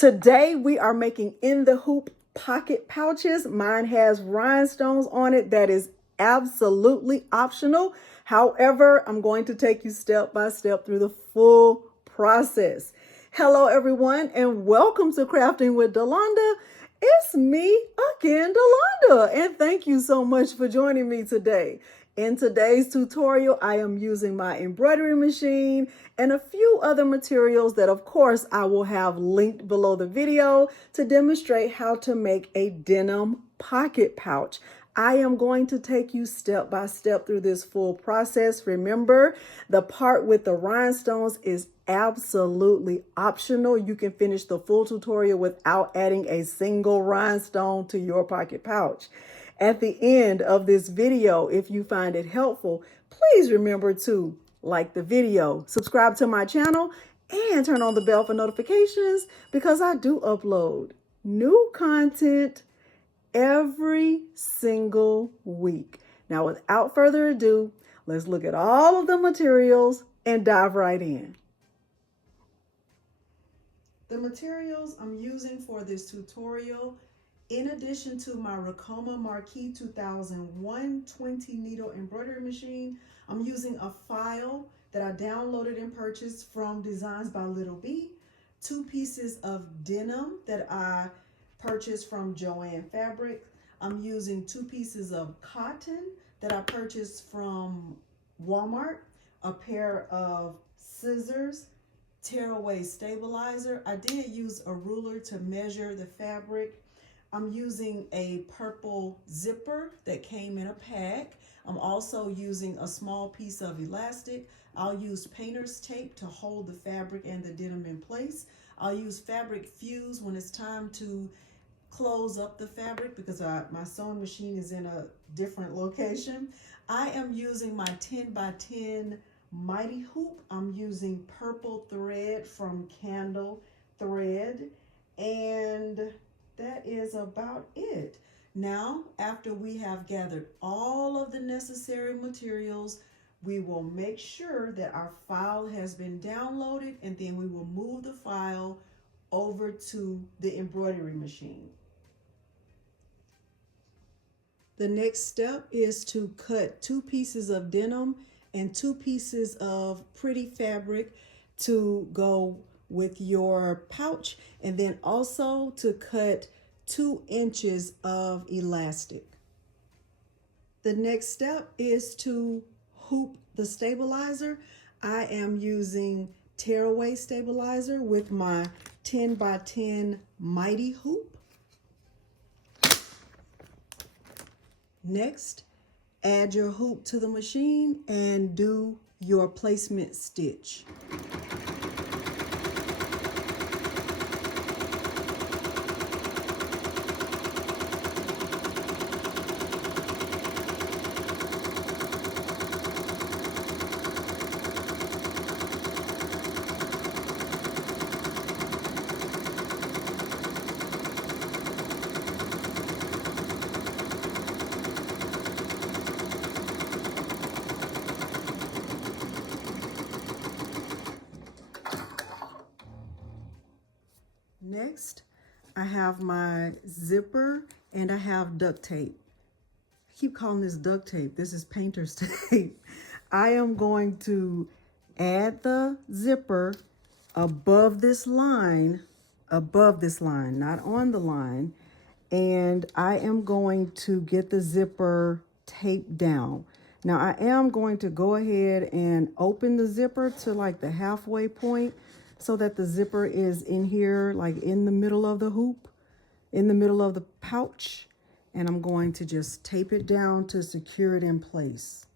Today we are making in the hoop pocket pouches. Mine has rhinestones on it. That is absolutely optional. However, I'm going to take you step by step through the full process. Hello everyone and welcome to Crafting with Delonda. It's me again, Delonda, and thank you so much for joining me today. In today's tutorial, I am using my embroidery machine and a few other materials that of course I will have linked below the video to demonstrate how to make a denim pocket pouch. I am going to take you step by step through this full process. Remember, the part with the rhinestones is absolutely optional. You can finish the full tutorial without adding a single rhinestone to your pocket pouch. At the end of this video, if you find it helpful, please remember to like the video, subscribe to my channel, and turn on the bell for notifications because I do upload new content every single week. Now, without further ado, let's look at all of the materials and dive right in. The materials I'm using for this tutorial, in addition to my Ricoma Marquis 2001 20 needle embroidery machine, I'm using a file that I downloaded and purchased from Designs by Little B, 2 pieces of denim that I purchased from Joann fabric. I'm using 2 pieces of cotton that I purchased from Walmart, a pair of scissors, tearaway stabilizer. I did use a ruler to measure the fabric. I'm using a purple zipper that came in a pack. I'm also using a small piece of elastic. I'll use painter's tape to hold the fabric and the denim in place. I'll use fabric fuse when it's time to close up the fabric because my sewing machine is in a different location. I am using my 10 by 10 mighty hoop. I'm using purple thread from Candle Thread, and that is about it. Now, after we have gathered all of the necessary materials, we will make sure that our file has been downloaded, and then we will move the file over to the embroidery machine. The next step is to cut 2 pieces of denim and 2 pieces of pretty fabric to go with your pouch, and then also to cut 2 inches of elastic. The next step is to hoop the stabilizer. I am using tearaway stabilizer with my 10 by 10 mighty hoop. Next, add your hoop to the machine and do your placement stitch. Next, I have my zipper and I have duct tape. I keep calling this duct tape. This is painter's tape. I am going to add the zipper above this line, not on the line. And I am going to get the zipper taped down. Now I am going to go ahead and open the zipper to like the halfway point, so that the zipper is in here, like in the middle of the hoop, in the middle of the pouch. And I'm going to just tape it down to secure it in place.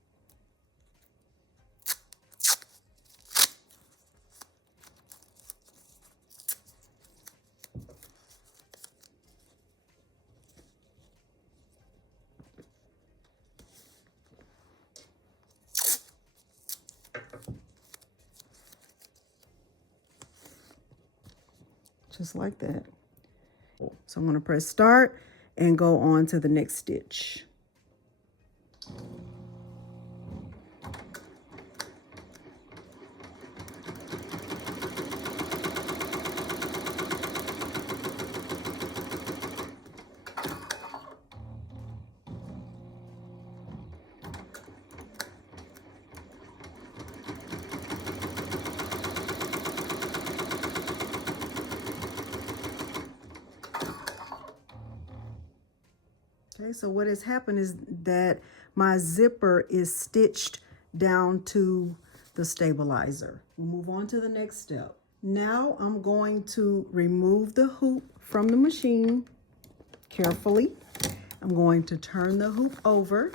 Just like that. So I'm going to press start and go on to the next stitch. Okay, so what has happened is that my zipper is stitched down to the stabilizer. We'll move on to the next step. Now I'm going to remove the hoop from the machine carefully. I'm going to turn the hoop over,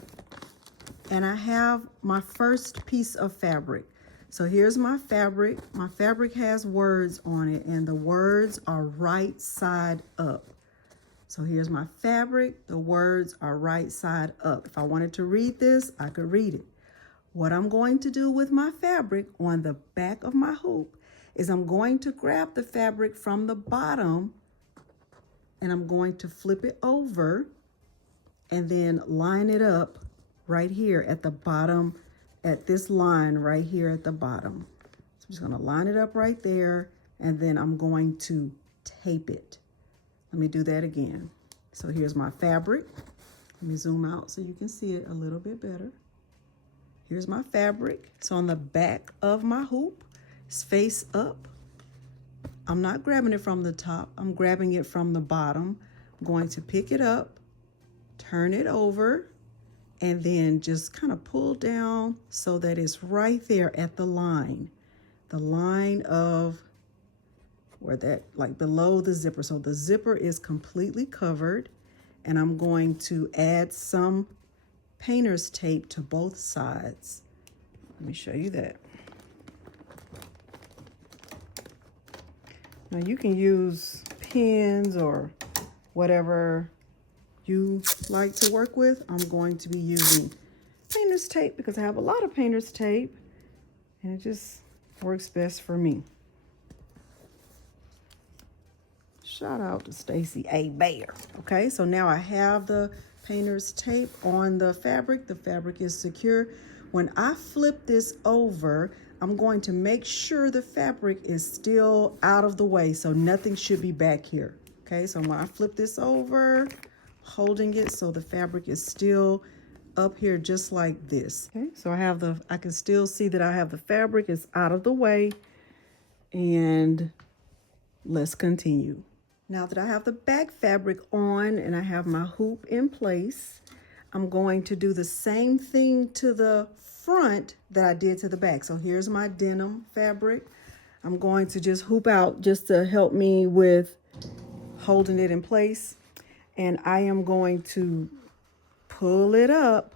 and I have my first piece of fabric. So here's my fabric. My fabric has words on it, and the words are right side up. So here's my fabric. The words are right side up. If I wanted to read this, I could read it. What I'm going to do with my fabric on the back of my hoop is I'm going to grab the fabric from the bottom, and I'm going to flip it over and then line it up right here at the bottom, at this line right here at the bottom. So I'm just going to line it up right there, and then I'm going to tape it. Let me do that again. So here's my fabric. Let me zoom out so you can see it a little bit better. Here's my fabric. So on the back of my hoop, it's face up. I'm not grabbing it from the top. I'm grabbing it from the bottom. I'm going to pick it up, turn it over, and then just kind of pull down so that it's right there at the line of where that, like below the zipper. So the zipper is completely covered, and I'm going to add some painter's tape to both sides. Let me show you that. Now you can use pins or whatever you like to work with. I'm going to be using painter's tape because I have a lot of painter's tape, and it just works best for me. Shout out to Stacy A. Bear. Okay, so now I have the painter's tape on the fabric. The fabric is secure. When I flip this over, I'm going to make sure the fabric is still out of the way, so nothing should be back here. Okay, so when I flip this over, holding it so the fabric is still up here just like this. Okay, so I can still see that I have the fabric is out of the way, and let's continue. Now that I have the back fabric on and I have my hoop in place, I'm going to do the same thing to the front that I did to the back. So here's my denim fabric. I'm going to just hoop out just to help me with holding it in place. And I am going to pull it up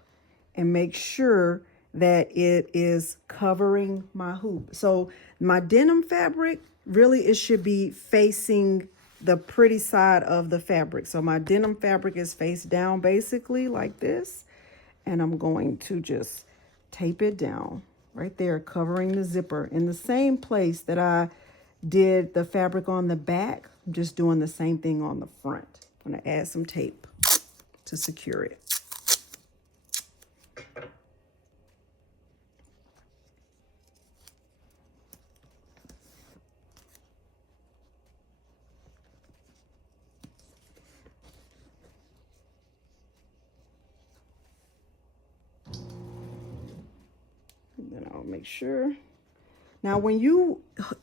and make sure that it is covering my hoop. So my denim fabric, really it should be facing the pretty side of the fabric. So my denim fabric is face down basically like this. And I'm going to just tape it down right there, covering the zipper in the same place that I did the fabric on the back. I'm just doing the same thing on the front. I'm gonna add some tape to secure it. Then I'll make sure. Now,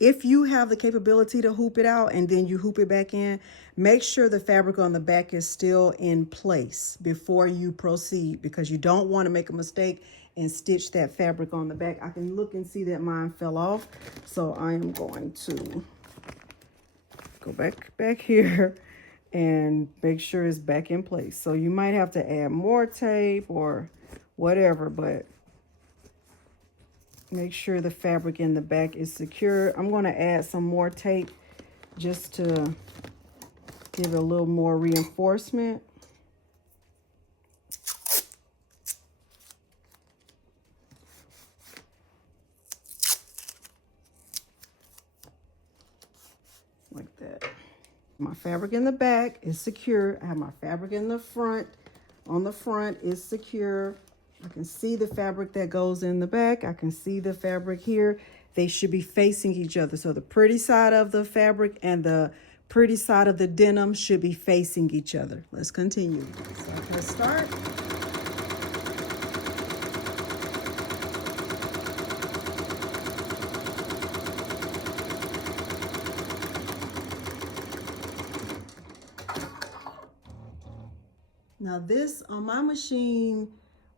if you have the capability to hoop it out and then you hoop it back in, make sure the fabric on the back is still in place before you proceed, because you don't want to make a mistake and stitch that fabric on the back. I can look and see that mine fell off. So I am going to go back here and make sure it's back in place. So you might have to add more tape or whatever, but make sure the fabric in the back is secure. I'm going to add some more tape just to give it a little more reinforcement. Like that. My fabric in the back is secure. I have my fabric in the front. On the front is secure. I can see the fabric that goes in the back. I can see the fabric here. They should be facing each other. So the pretty side of the fabric and the pretty side of the denim should be facing each other. Let's continue. So let's start. Now this on my machine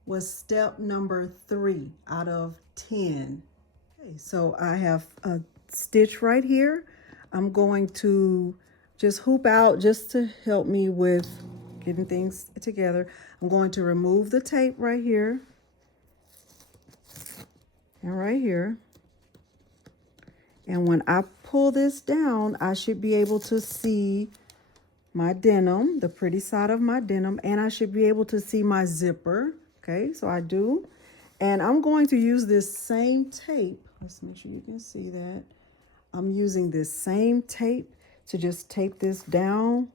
was step number 3 out of 10. Okay, so I have a stitch right here. I'm going to just hoop out just to help me with getting things together. I'm going to remove the tape right here and right here. And when I pull this down, I should be able to see my denim, the pretty side of my denim, and I should be able to see my zipper. Okay, so I do. And I'm going to use this same tape. Let's make sure you can see that. I'm using this same tape to just tape this down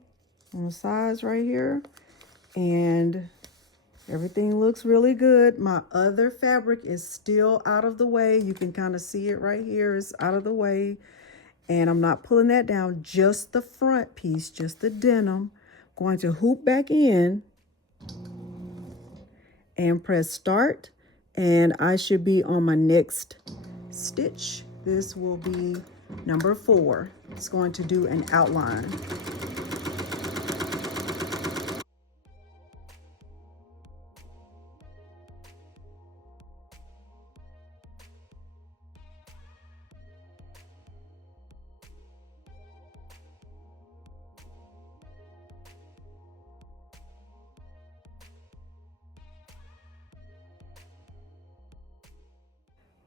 on the sides right here. And everything looks really good. My other fabric is still out of the way. You can kind of see it right here. It's out of the way. And I'm not pulling that down, just the front piece, just the denim. Going to hoop back in and press start. And I should be on my next stitch. This will be number 4. It's going to do an outline.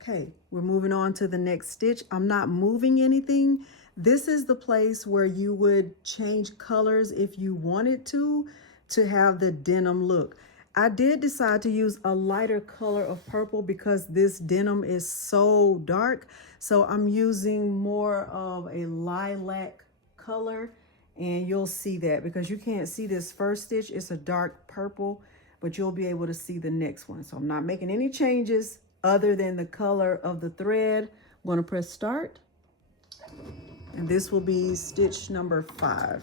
Okay, we're moving on to the next stitch. I'm not moving anything. This is the place where you would change colors if you wanted to have the denim look. I did decide to use a lighter color of purple because this denim is so dark. So I'm using more of a lilac color, and you'll see that because you can't see this first stitch. It's a dark purple, but you'll be able to see the next one. So I'm not making any changes other than the color of the thread. I'm going to press start, and this will be stitch number 5.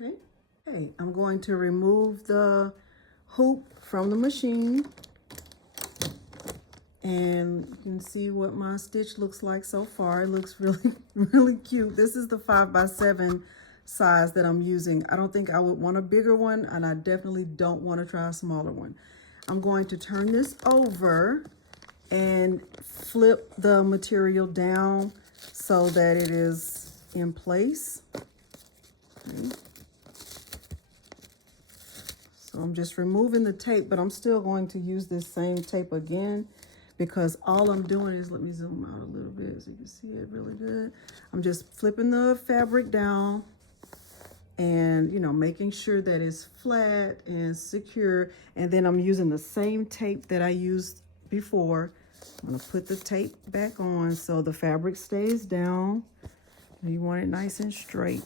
Okay. Okay, I'm going to remove the hoop from the machine, and you can see what my stitch looks like so far. It looks really, really cute. This is the 5x7 size that I'm using. I don't think I would want a bigger one, and I definitely don't want to try a smaller one. I'm going to turn this over and flip the material down so that it is in place. Okay. So I'm just removing the tape, but I'm still going to use this same tape again because all I'm doing is, let me zoom out a little bit so you can see it really good. I'm just flipping the fabric down and, you know, making sure that it's flat and secure. And then I'm using the same tape that I used before. I'm gonna put the tape back on so the fabric stays down. You want it nice and straight.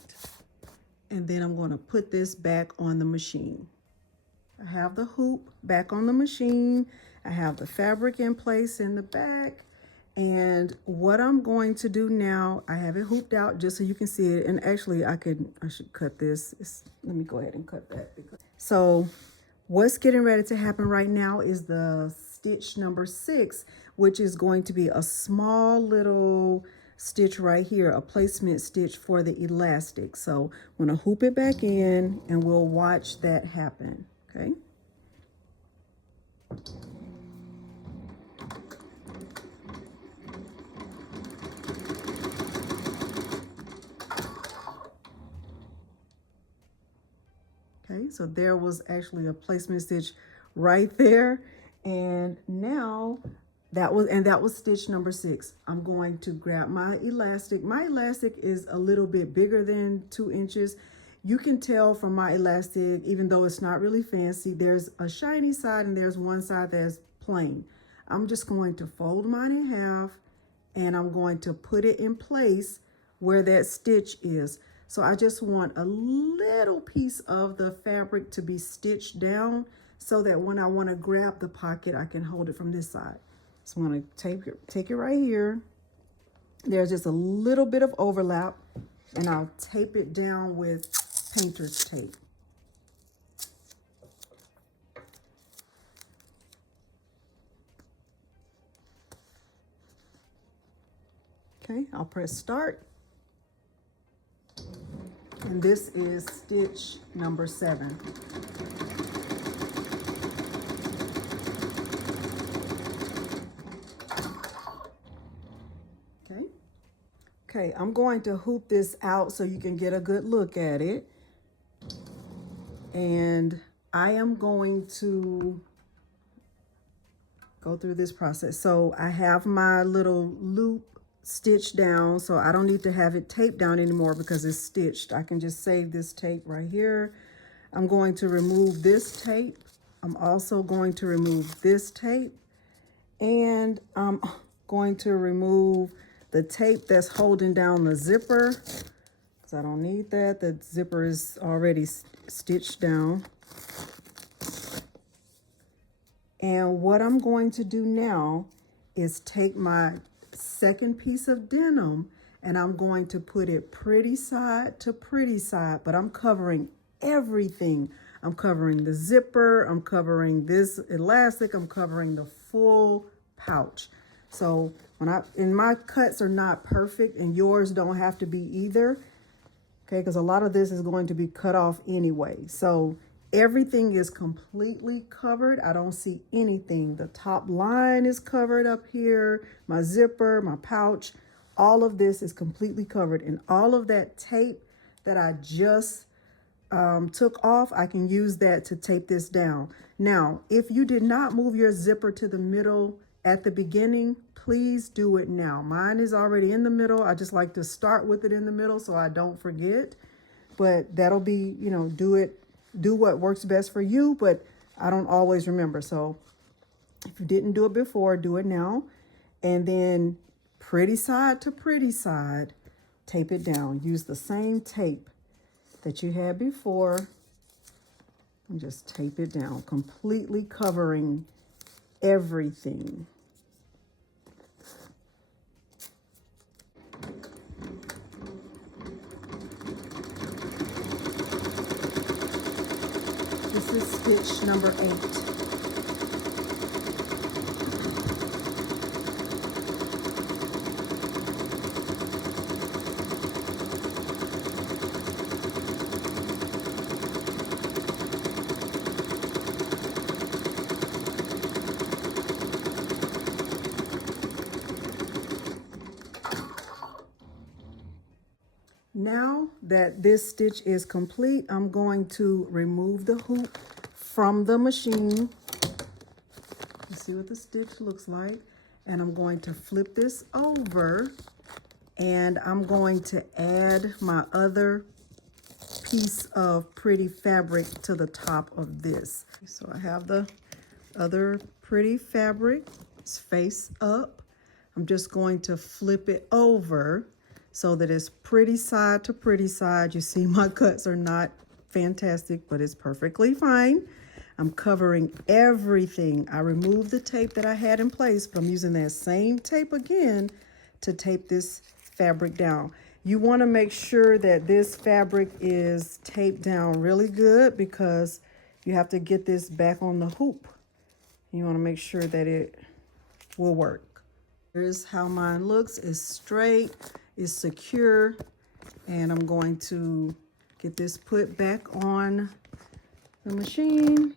And then I'm gonna put this back on the machine. I have the hoop back on the machine. I have the fabric in place in the back. And what I'm going to do now, I have it hooped out just so you can see it. And actually I should cut this. Let me go ahead and cut that. So what's getting ready to happen right now is the stitch number 6, which is going to be a small little stitch right here, a placement stitch for the elastic. So I'm gonna hoop it back in and we'll watch that happen, okay? Okay, so there was actually a placement stitch right there. And now that was stitch number 6. I'm going to grab my elastic. My elastic is a little bit bigger than 2 inches. You can tell from my elastic, even though it's not really fancy, there's a shiny side and there's one side that's plain. I'm just going to fold mine in half and I'm going to put it in place where that stitch is. So I just want a little piece of the fabric to be stitched down so that when I want to grab the pocket, I can hold it from this side. So I'm going to take it right here. There's just a little bit of overlap and I'll tape it down with painter's tape. Okay, I'll press start. And this is stitch number 7. Okay, I'm going to hoop this out so you can get a good look at it. And I am going to go through this process. So I have my little loop stitched down, so I don't need to have it taped down anymore because it's stitched. I can just save this tape right here. I'm going to remove this tape. I'm also going to remove this tape. And I'm going to remove the tape that's holding down the zipper, because I don't need that. The zipper is already stitched down. And what I'm going to do now is take my second piece of denim and I'm going to put it pretty side to pretty side, but I'm covering everything. I'm covering the zipper, I'm covering this elastic, I'm covering the full pouch. So and my cuts are not perfect and yours don't have to be either, okay, because a lot of this is going to be cut off anyway. So everything is completely covered. I don't see anything. The top line is covered up here, my zipper, my pouch, all of this is completely covered. And all of that tape that I just took off, I can use that to tape this down. Now, if you did not move your zipper to the middle at the beginning, please do it now. Mine is already in the middle. I just like to start with it in the middle so I don't forget. But that'll be, you know, do what works best for you, but I don't always remember. So if you didn't do it before, do it now. And then pretty side to pretty side, tape it down. Use the same tape that you had before and just tape it down, completely covering everything. This is stitch number 8. Now that this stitch is complete, I'm going to remove the hoop from the machine. You see what the stitch looks like. And I'm going to flip this over and I'm going to add my other piece of pretty fabric to the top of this. So I have the other pretty fabric. It's face up. I'm just going to flip it over so that it's pretty side to pretty side. You see my cuts are not fantastic, but it's perfectly fine. I'm covering everything. I removed the tape that I had in place, but I'm using that same tape again to tape this fabric down. You want to make sure that this fabric is taped down really good because you have to get this back on the hoop. You want to make sure that it will work. Here's how mine looks. It's straight, it's secure, and I'm going to get this put back on the machine.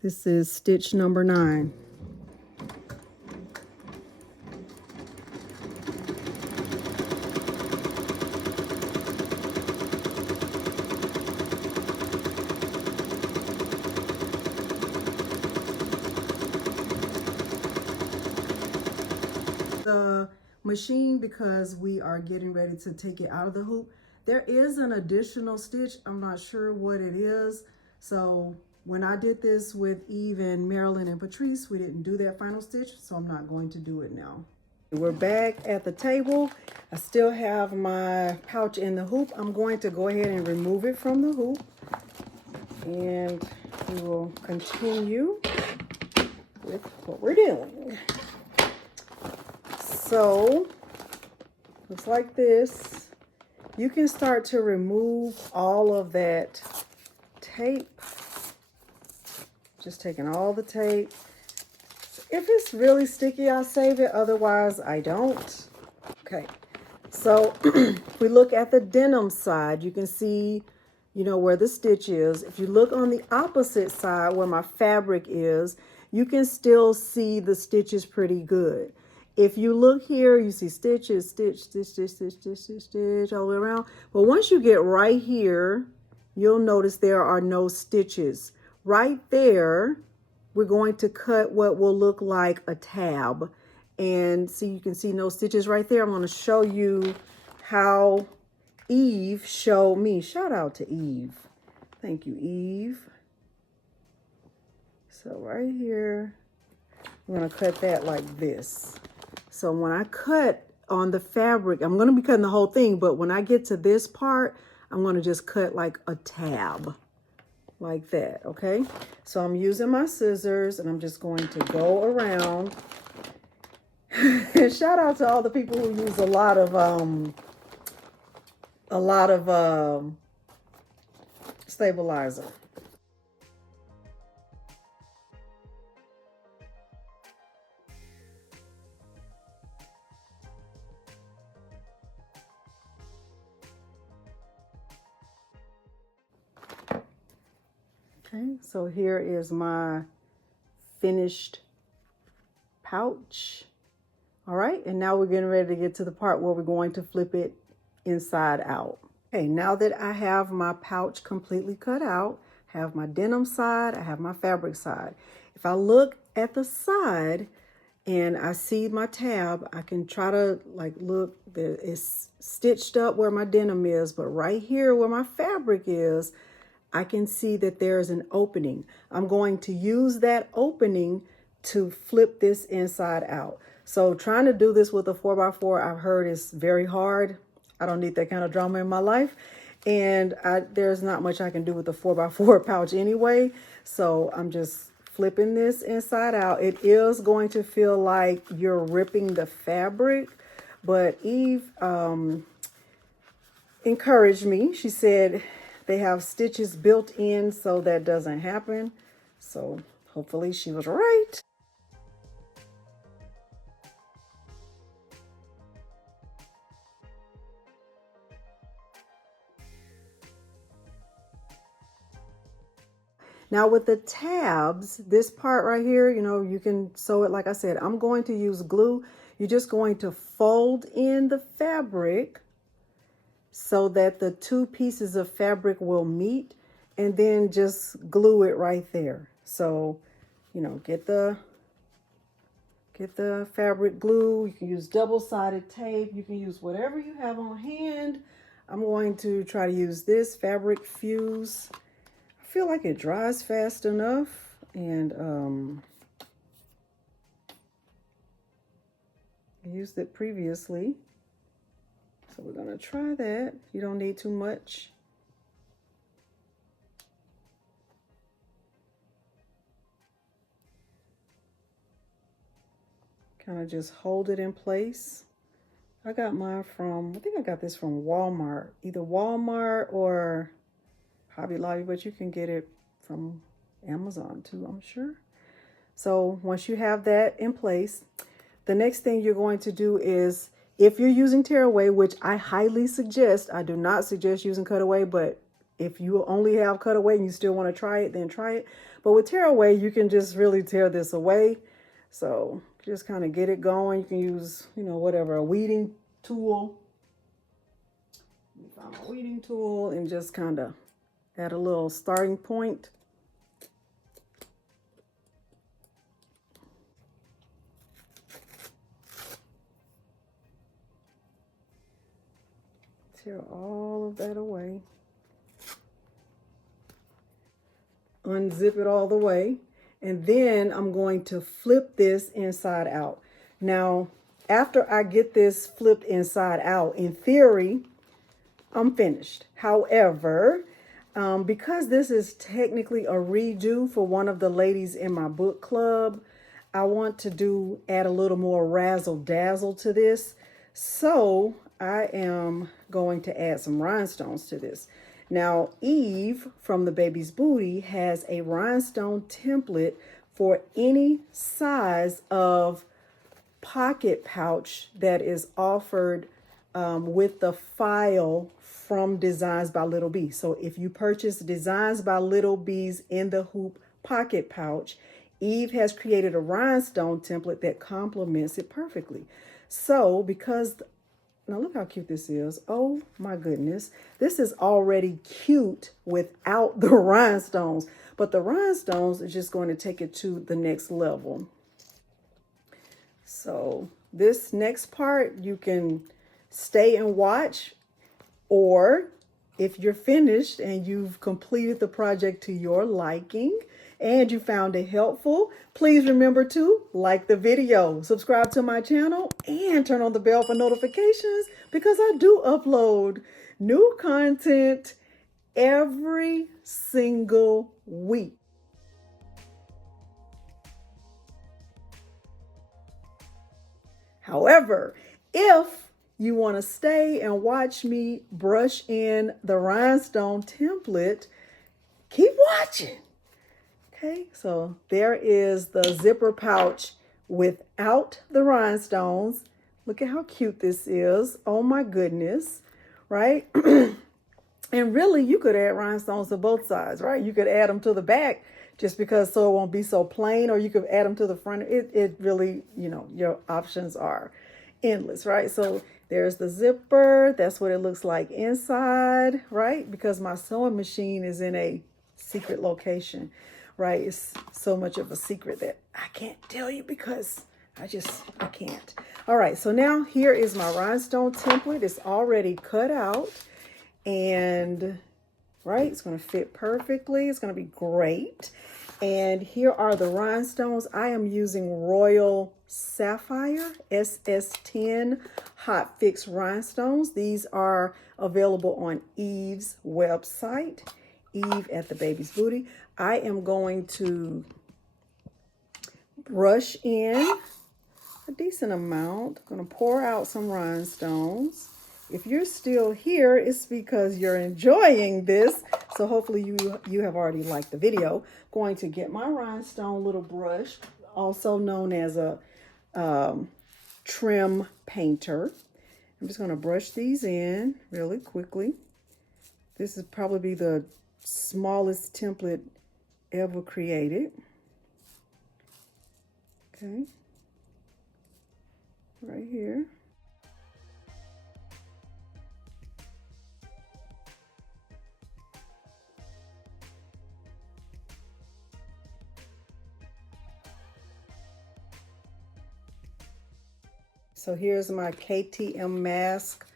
This is stitch number 9. The machine, because we are getting ready to take it out of the hoop, there is an additional stitch. I'm not sure what it is. So when I did this with Eve and Marilyn and Patrice, we didn't do that final stitch, so I'm not going to do it now. We're back at the table. I still have my pouch in the hoop. I'm going to go ahead and remove it from the hoop, and we will continue with what we're doing. So, looks like this. You can start to remove all of that tape. Just taking all the tape. If it's really sticky, I save it. Otherwise, I don't. Okay. So, if we look at the denim side, you can see, you know, where the stitch is. If you look on the opposite side where my fabric is, you can still see the stitches pretty good. If you look here, you see stitches, stitch, stitch, stitch, stitch, stitch, stitch, stitch, all the way around. But once you get right here, you'll notice there are no stitches. Right there, we're going to cut what will look like a tab. And see, you can see no stitches right there. I'm going to show you how Eve showed me. Shout out to Eve. Thank you, Eve. So right here, I'm going to cut that like this. So when I cut on the fabric, I'm going to be cutting the whole thing, but when I get to this part, I'm going to just cut like a tab, like that, okay? So I'm using my scissors, and I'm just going to go around. Shout out to all the people who use a lot of stabilizer. Okay, so here is my finished pouch. All right, and now we're getting ready to get to the part where we're going to flip it inside out. Okay, now that I have my pouch completely cut out, I have my denim side, I have my fabric side. If I look at the side and I see my tab, I can try to like look, it's stitched up where my denim is, but right here where my fabric is, I can see that there's an opening. I'm going to use that opening to flip this inside out. So trying to do this with a 4x4, I've heard is very hard. I don't need that kind of drama in my life. And there's not much I can do with a 4x4 pouch anyway. So I'm just flipping this inside out. It is going to feel like you're ripping the fabric, but Eve encouraged me. She said they have stitches built in so that doesn't happen. So hopefully she was right. Now with the tabs, this part right here, you know, you can sew it. Like I said, I'm going to use glue. You're just going to fold in the fabric so that the two pieces of fabric will meet, and then just glue it right there. So, you know, get the fabric glue. You can use double-sided tape. You can use whatever you have on hand. I'm going to try to use this Fabric Fuse. I feel like it dries fast enough, and I used it previously. So we're gonna try that. You don't need too much. Kind of just hold it in place. I got mine from, I think I got this from Walmart, either Walmart or Hobby Lobby, but you can get it from Amazon too, I'm sure. So once you have that in place, the next thing you're going to do is, if you're using tearaway, which I highly suggest, I do not suggest using cutaway, but if you only have cutaway and you still want to try it, then try it. But with tearaway, you can just really tear this away. So just kind of get it going. You can use, you know, whatever, a weeding tool. You find a weeding tool and just kind of add a little starting point. Tear all of that away. Unzip it all the way. And then I'm going to flip this inside out. Now, after I get this flipped inside out, in theory, I'm finished. However, because this is technically a redo for one of the ladies in my book club, I want to add a little more razzle dazzle to this. So I am going to add some rhinestones to this. Now, Eve from the Baby's Booty has a rhinestone template for any size of pocket pouch that is offered with the file from Designs by Little B. So if you purchase Designs by Little B's in the Hoop pocket pouch, Eve has created a rhinestone template that complements it perfectly. So because, now look how cute this is. Oh my goodness. This is already cute without the rhinestones, but the rhinestones are just going to take it to the next level. So this next part, you can stay and watch, or if you're finished and you've completed the project to your liking and you found it helpful, please remember to like the video, subscribe to my channel, and turn on the bell for notifications, because I do upload new content every single week. However, if you want to stay and watch me brush in the rhinestone template, keep watching. Okay, so there is the zipper pouch without the rhinestones. Look at how cute this is. Oh my goodness, right? And really, you could add rhinestones to both sides, right? You could add them to the back just because so it won't be so plain, or you could add them to the front. It really, you know, your options are endless, right? So there's the zipper. That's what it looks like inside, right? Because my sewing machine is in a secret location, right? It's so much of a secret that I can't tell you because I can't. All right, so now here is my rhinestone template. It's already cut out, and right, it's going to fit perfectly. It's going to be great. And here are the rhinestones. I am using Royal Sapphire SS10 Hotfix rhinestones. These are available on Eve's website, Eve at the Baby's Booty. I am going to brush in a decent amount. I'm going to pour out some rhinestones. If you're still here, it's because you're enjoying this. So hopefully you have already liked the video. Going to get my rhinestone little brush, also known as a trim painter. I'm just going to brush these in really quickly. This is probably the smallest template ever created. Okay, right here. So here's my KTM mask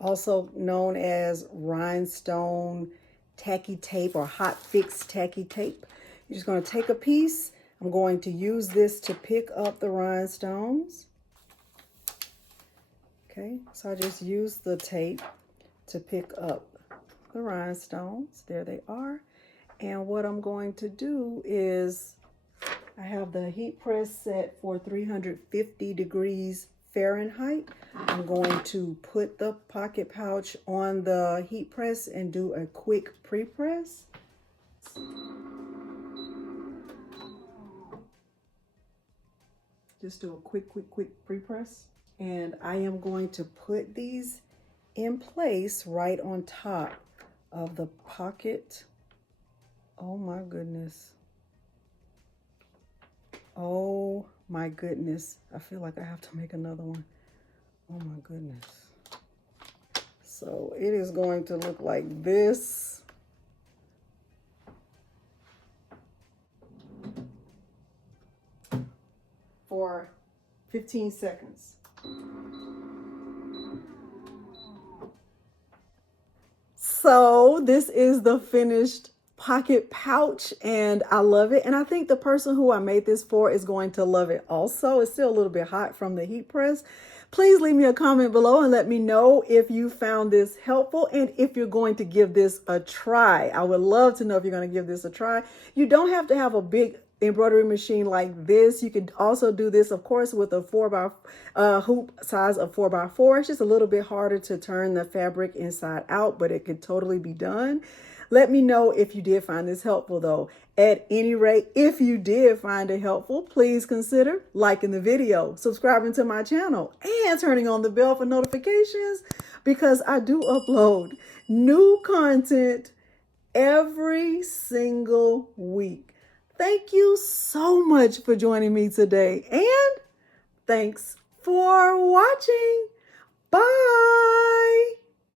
also known as Rhinestone Tacky Tape or Hotfix Tacky Tape. You're just going to take a piece. I'm going to use this to pick up the rhinestones. Okay, so I just use the tape to pick up the rhinestones. There they are. And what I'm going to do is, I have the heat press set for 350 degrees Fahrenheit. I'm going to put the pocket pouch on the heat press and do a quick pre-press. Just do a quick pre-press. And I am going to put these in place right on top of the pocket. Oh my goodness. Oh my goodness. I feel like I have to make another one. Oh my goodness. So it is going to look like this. For 15 seconds. So this is the finished pocket pouch and I love it. And I think the person who I made this for is going to love it also. It's still a little bit hot from the heat press. Please leave me a comment below and let me know if you found this helpful and if you're going to give this a try. I would love to know if you're going to give this a try. You don't have to have a big embroidery machine like this. You can also do this, of course, with a 4x hoop size of 4x4. It's just a little bit harder to turn the fabric inside out, but it could totally be done. Let me know if you did find this helpful though. At any rate, if you did find it helpful, please consider liking the video, subscribing to my channel, and turning on the bell for notifications because I do upload new content every single week. Thank you so much for joining me today, and thanks for watching. Bye.